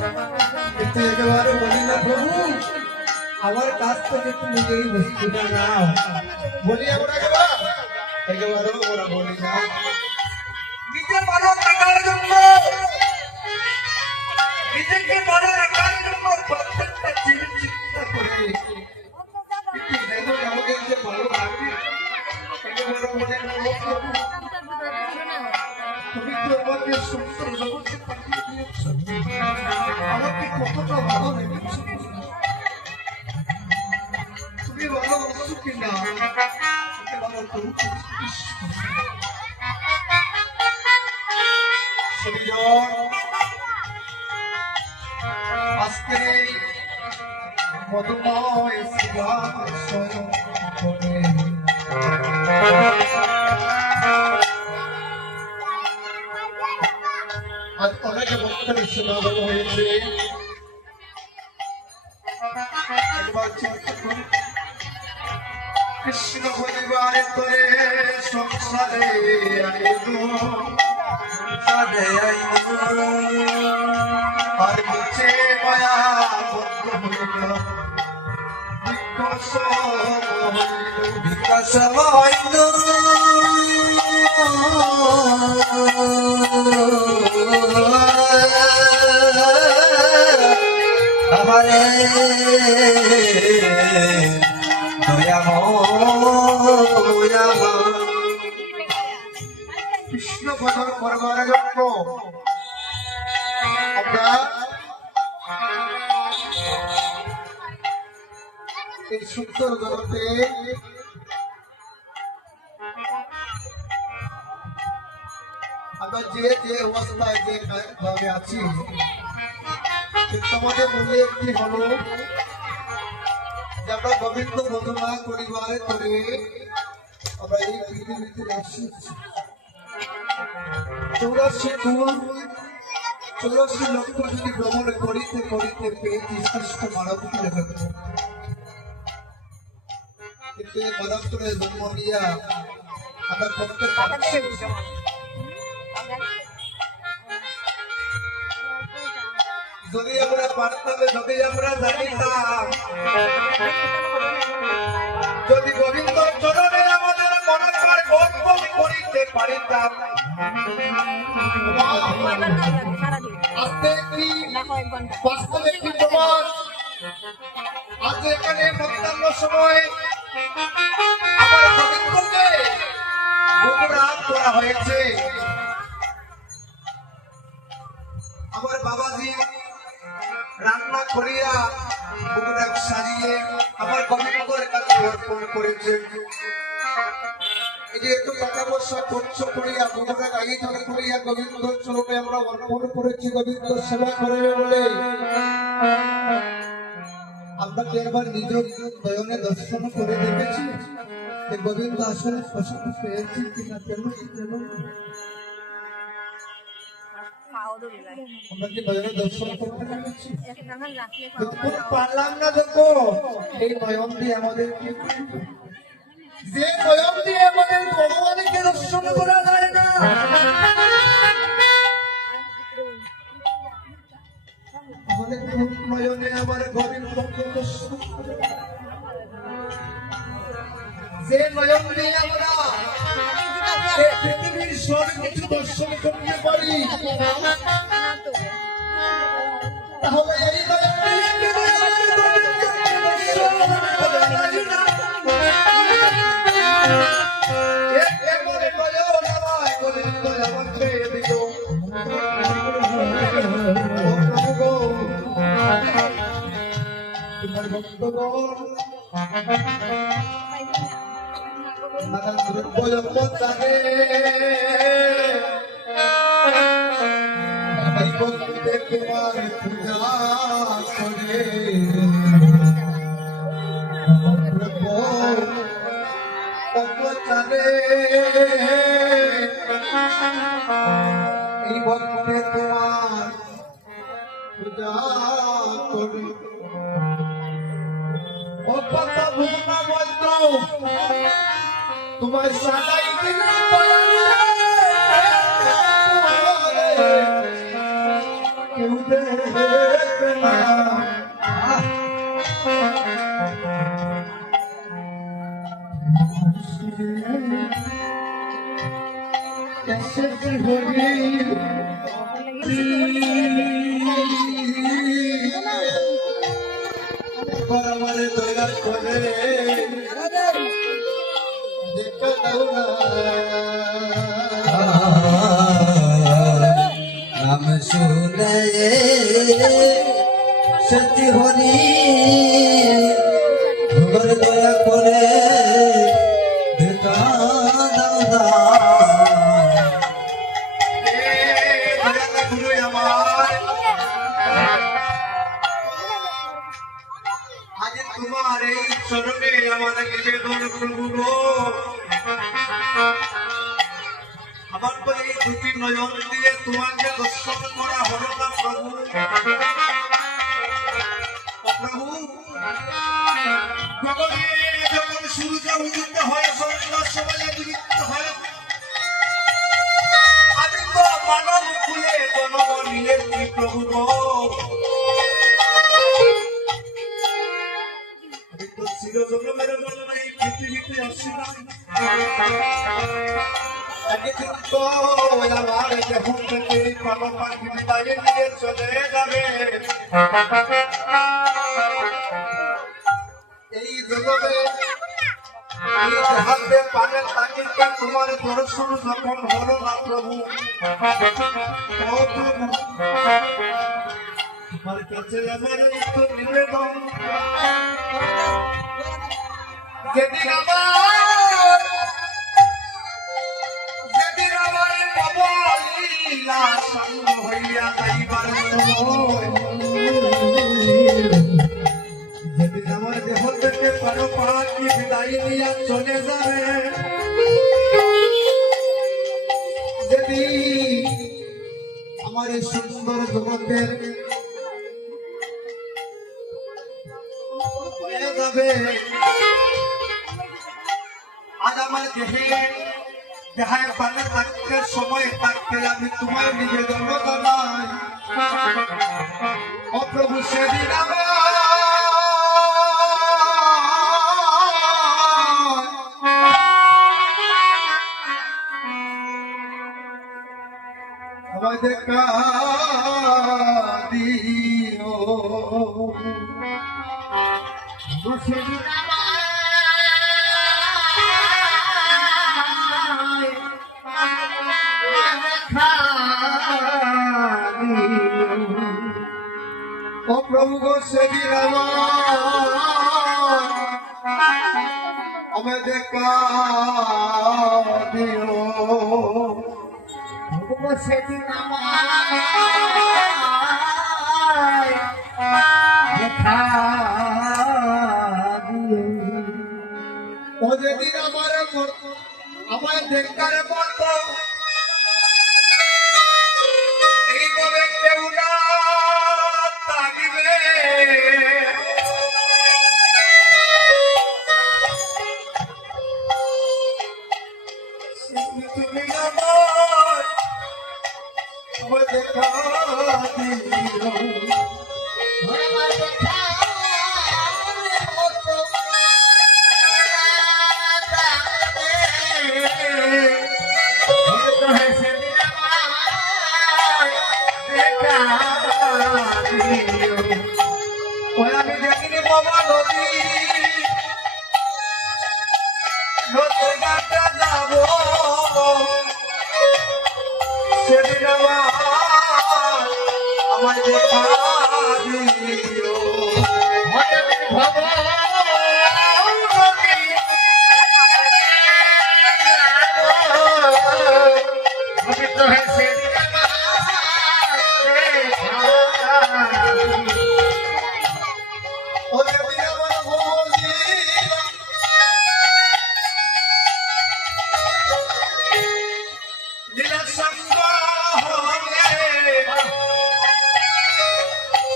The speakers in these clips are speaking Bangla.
কিন্তু একেবারে বলি না প্রভু আমার কাছ থেকে তুমি এই বস্তুটা নাও বলি আমরা একেবারে ওরা বলি না নিজে মানব রাখার জন্য নিজেকে মনে রাখার জন্য প্রত্যেকটা জীবন চিন্তা করে কিন্তু দেখো আমাদেরকে ভালো লাগবে একেবারে মনে রাখো তুমি তো আমাকে সুন্দর জগৎকে পাঠিয়ে দিয়েছ আমাকে কতটা ভালো লেগেছে তুমি ভালোবাসো কিনা ভালো করো আজকের এই মধুময় আজ অনেকে বক্তব্য সমাগম হয়েছে কৃষ্ণ পরিবারে তোরে সংসারে আর নিচে মায়া বন্ধ হইল বিকাশ হইল আমারে কৃষ্ণ ভজন করবার জন্য আমরা এই সুন্দর জগতে আমরা যে যে অবস্থায় যে ভাবে আছি আমাদের মনে একটি হলো যে আমরা গোবিন্দ ভজনা করিবারে করে আমরা এই পৃথিবীতে আসিছি 84 লক্ষ যদি ভ্রমণ করিতে করিতে পেয়েছি শ্রেষ্ঠ মানবকে দেখতে কিন্তু এই মানবকে জন্ম নিয়া আমরা করতে পারছি যদি আমরা পারতাম যদি আমরা জানিতাম যদি গোবিন্দ চরণে আমাদের মনের বন্ধন করিতে পারিতাম বাস্তবে কি প্রমাণ আজ এখানে মধ্যাহ্ন সময় আমার গোবিন্দকে ভোগরাগ করা হয়েছে আমার বাবাজি রান্না করিয়া ভোগরাগ সাজিয়ে আমার গোবিন্দের কাছে অর্পণ করেছে এই যে একটু টাকা পয়সা খরচ করিয়া ভোগরাগ আয়োজন করিয়া গোবিন্দ চরণে আমরা অর্পণ করেছি গোবিন্দ সেবা করবে বলে আমরা কি একবার নিজ নয়নে দর্শন করে দেখেছি যে গোবিন্দ আসলে প্রসন্ন পেয়েছি কিনা কেন আমরা কি নয়নে দর্শন করতে পেরেছি পারলাম না দেখো এই নয়ন দিয়ে আমাদের যে নয়ন দিয়ে আমাদের ভগবানকে দর্শন করা যায় না আমাদের নয়নে আমার গোবিন্দকে দর্শন যে নয়ন দিয়ে আমরা পৃথিবীর সব কিছু দর্শন করতে পারি তাহলে এই নয়ন দিয়ে তোমার ভক্তগণ নানান দ্রব্য পচারে এই ভক্তে তোমার পূজা করে দ্রব্য পচারে এই ভক্তে তোমার পূজা করে তোমার সাজাইতে কেউ দেখবে না। এসেছি হরি আমারে দয়া করে দেখতে দাও না। নাম শুনে সত্যি হরি ভগর দয়া করে দেখা দাও না। গুরু আমার আজ তোমার এই চরণে আমাদের নিবেদন প্রভু গো। আমার তো এই দুটি নয়ন দিয়ে তোমাকে দর্শন করা হলো না প্রভু। প্রভু গগনে যখন সূর্য উদিত হয়, সন্ধ্যার সময় উদিত হয়, আমি তো মানব কুলে জন্ম নিয়েছি প্রভু গো। আমি তো চিরজন্মের জন্য এই পৃথিবীতে আসিলাম। একদিন তো আমার দেহ থেকে প্রাণ পাখি বিদায় নিয়ে চলে যাবে। এই জগতে এই হাতে পানের তাকিতে তোমার দর্শন যখন হলো না প্রভু, ও প্রভু তোমার কাছে আমার একটু নিবেদন, যেদিন আমার লীলা সঙ্গ হইয়া যাইবার সময়, যেদিন আমার দেহ থেকে প্রাণ পাখি বিদায় নিয়া চলে যাবে, যেদিন আমার এই সুন্দর জগতের হয়ে যাবে, আজ আমার দেহায় পানে থাকতে সময় থাকতে আমি তোমার নিবেদন জানাই। ও প্রভু সেদিন আমায় দেখা দিও, সেদিন ও প্রভু গো সেদিন আমায় দেখা দিও, সেদিন দেখা দিও। ও যেদিন আমায় দেখার মতো এইভাবে কেউ না থাকিবে, তুমি আমার দেখা দিও, আমি দেখিনি বাবা নদী নদীর ঘাটে যাব, সেদিন আমায় দেখা দিও, লীলা সঙ্গ হবে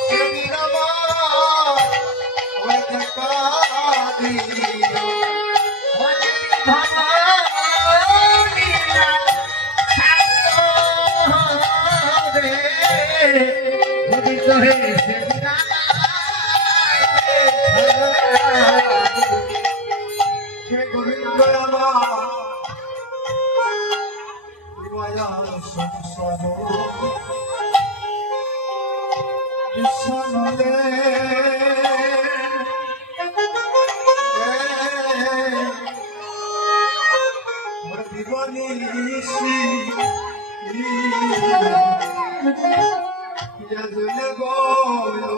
সেদিন আমার বিশ্বনলে জীবনী জলে মায়া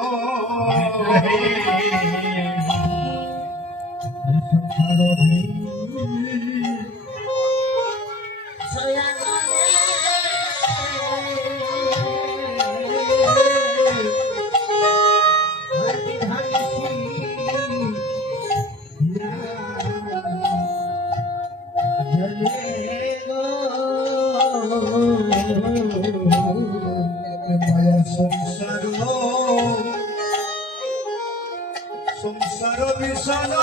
সংসার বিষণে